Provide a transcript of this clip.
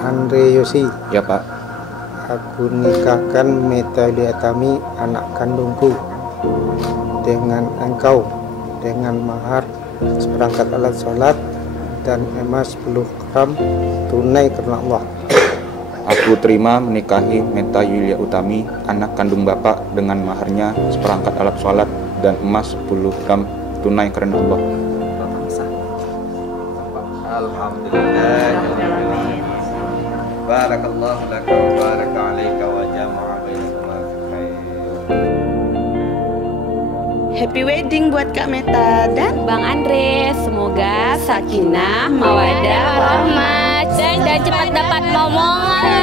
Andre Yosi, Ya Pak. aku nikahkan Meta Liatami, anak kandungku, dengan engkau, dengan mahar seperangkat alat sholat dan emas 10 gram tunai karena Allah. Aku terima menikahi Meta Yulia Utami, anak kandung Bapak, dengan maharnya seperangkat alat sholat dan emas 10 gram tunai karena Allah. Alhamdulillah. Barakallahu laka wa baraka alaika wa jama'a bainakuma fi khair. Happy wedding buat Kak Meta dan Bang Andre, semoga sakinah, mawaddah, warahmah, dan cepat dapat momongan.